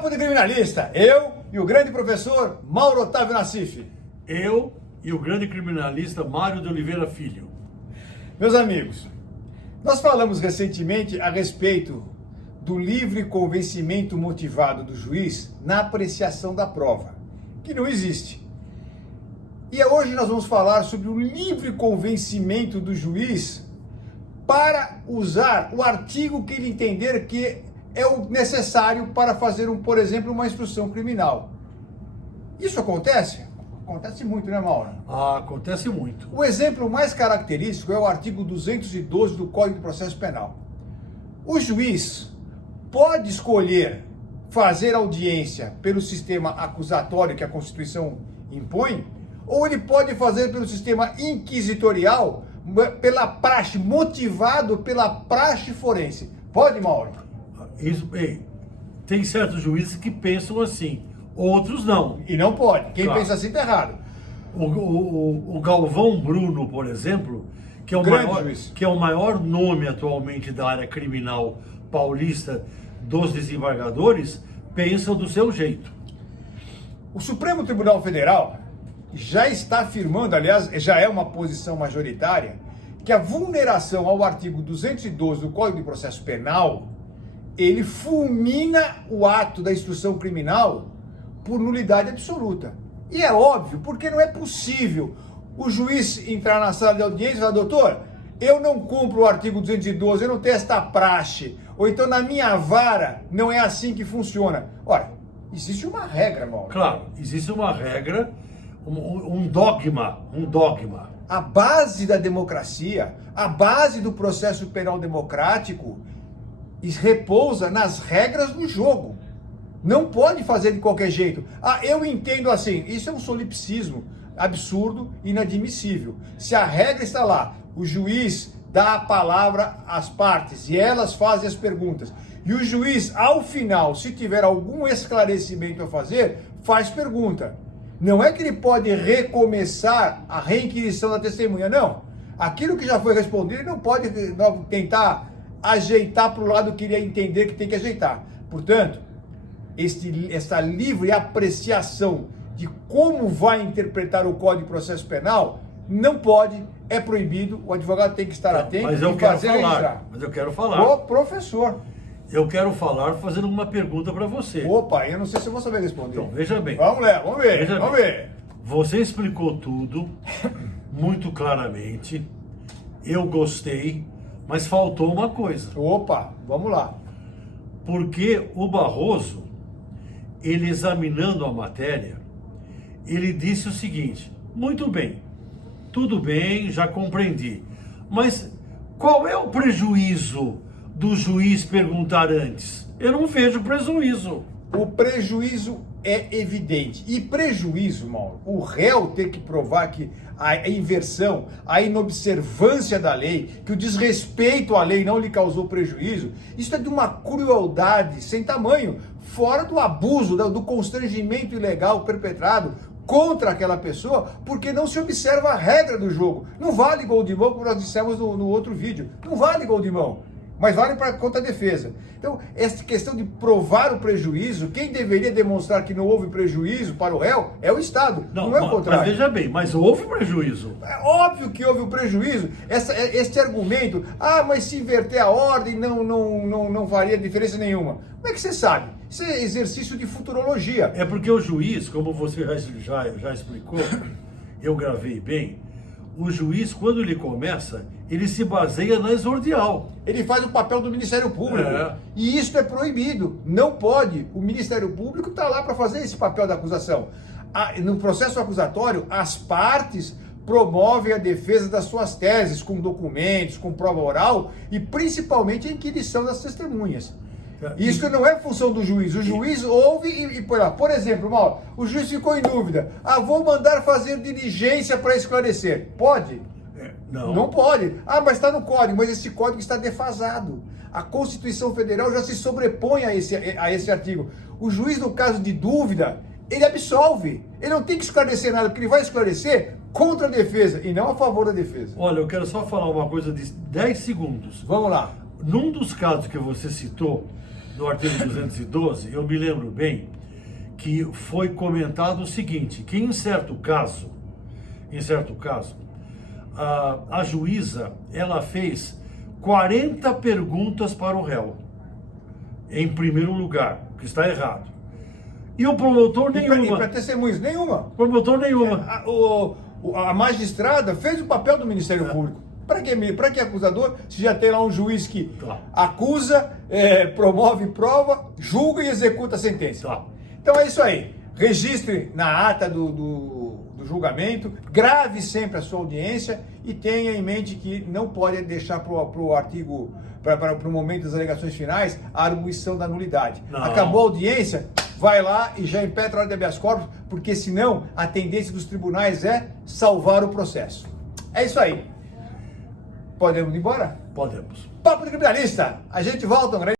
Papo de Criminalista, eu e o grande professor Mauro Otávio Nassif. Eu e o grande criminalista Mário de Oliveira Filho. Meus amigos, nós falamos recentemente a respeito do livre convencimento motivado do juiz na apreciação da prova, que não existe. E hoje nós vamos falar sobre o livre convencimento do juiz para usar o artigo que ele entender que é o necessário para fazer, por exemplo, uma instrução criminal. Isso acontece? Acontece muito, né, Mauro? Acontece muito. O exemplo mais característico é o artigo 212 do Código de Processo Penal. O juiz pode escolher fazer audiência pelo sistema acusatório que a Constituição impõe, ou ele pode fazer pelo sistema inquisitorial, pela praxe, motivado pela praxe forense. Pode, Mauro? Isso, bem, tem certos juízes que pensam assim, outros não. E não pode. Quem Claro. pensa assim está errado. O Galvão Bruno, por exemplo, que é o maior nome atualmente da área criminal paulista dos desembargadores, pensa do seu jeito. O Supremo Tribunal Federal já está afirmando, aliás, já é uma posição majoritária, que a vulneração ao artigo 212 do Código de Processo Penal, ele fulmina o ato da instrução criminal por nulidade absoluta. E é óbvio, porque não é possível o juiz entrar na sala de audiência e falar: doutor, eu não cumpro o artigo 212, eu não tenho esta praxe, ou então na minha vara não é assim que funciona. Ora, existe uma regra, Mauro. Claro, existe uma regra, um dogma. A base da democracia, a base do processo penal democrático, repousa nas regras do jogo. Não pode fazer de qualquer jeito. Eu entendo assim. Isso é um solipsismo absurdo, inadmissível. Se a regra está lá, o juiz dá a palavra às partes e elas fazem as perguntas. E o juiz, ao final, se tiver algum esclarecimento a fazer, faz pergunta. Não é que ele pode recomeçar a reinquisição da testemunha, não. Aquilo que já foi respondido, ele não pode tentar ajeitar para o lado que ele entender que tem que ajeitar. Portanto, essa livre apreciação de como vai interpretar o Código de Processo Penal não pode, é proibido, o advogado tem que estar atento Mas e eu quero fazer falar. registrar. Mas eu quero falar. Ô, professor. Eu quero falar fazendo uma pergunta para você. Opa, eu não sei se eu vou saber responder. Então, veja bem. Vamos lá, vamos ver, Veja vamos bem. ver. Você explicou tudo muito claramente. Eu gostei, mas faltou uma coisa. Opa, vamos lá. Porque o Barroso, ele examinando a matéria, ele disse o seguinte: muito bem, tudo bem, já compreendi, mas qual é o prejuízo do juiz perguntar antes? Eu não vejo prejuízo. O prejuízo é evidente. E prejuízo, Mauro, o réu ter que provar que a inversão, a inobservância da lei, que o desrespeito à lei não lhe causou prejuízo, isso é de uma crueldade sem tamanho, fora do abuso, do constrangimento ilegal perpetrado contra aquela pessoa, porque não se observa a regra do jogo. Não vale gol de mão, como nós dissemos no outro vídeo. Não vale gol de mão, mas vale para contra a defesa. Então, essa questão de provar o prejuízo, quem deveria demonstrar que não houve prejuízo para o réu é o Estado, não é o contrário. Mas veja bem, mas houve prejuízo. É óbvio que houve um prejuízo. Esse argumento, mas se inverter a ordem não faria diferença nenhuma. Como é que você sabe? Isso é exercício de futurologia. É porque o juiz, como você já explicou, eu gravei bem, o juiz, quando ele começa, ele se baseia na exordial. Ele faz o papel do Ministério Público. É. E isso é proibido. Não pode. O Ministério Público está lá para fazer esse papel da acusação. No processo acusatório, as partes promovem a defesa das suas teses, com documentos, com prova oral e principalmente a inquirição das testemunhas. Isso não é função do juiz. O juiz ouve e põe lá. Por exemplo, Mauro, o juiz ficou em dúvida. Vou mandar fazer diligência para esclarecer. Pode? Não. Não pode. Mas está no código, mas esse código está defasado. A Constituição Federal já se sobrepõe a esse artigo. O juiz, no caso de dúvida, ele absolve. Ele não tem que esclarecer nada, porque ele vai esclarecer contra a defesa e não a favor da defesa. Olha, eu quero só falar uma coisa de 10 segundos. Vamos lá. Num dos casos que você citou, do artigo 212, eu me lembro bem que foi comentado o seguinte, que em certo caso, a juíza, ela fez 40 perguntas para o réu, em primeiro lugar, que está errado. E o promotor nenhuma. E para testemunhas, nenhuma. Promotor nenhuma. A magistrada fez o papel do Ministério Público. Para que acusador, se já tem lá um juiz que acusa, promove prova, julga e executa a sentença. Então é isso aí. Registre na ata do julgamento, grave sempre a sua audiência e tenha em mente que não pode deixar para o artigo, para o momento das alegações finais, a arguição da nulidade. Não. Acabou a audiência, vai lá e já impetra a ordem de habeas corpus, porque senão a tendência dos tribunais é salvar o processo. É isso aí. Podemos ir embora? Podemos. Papo de Criminalista. A gente volta.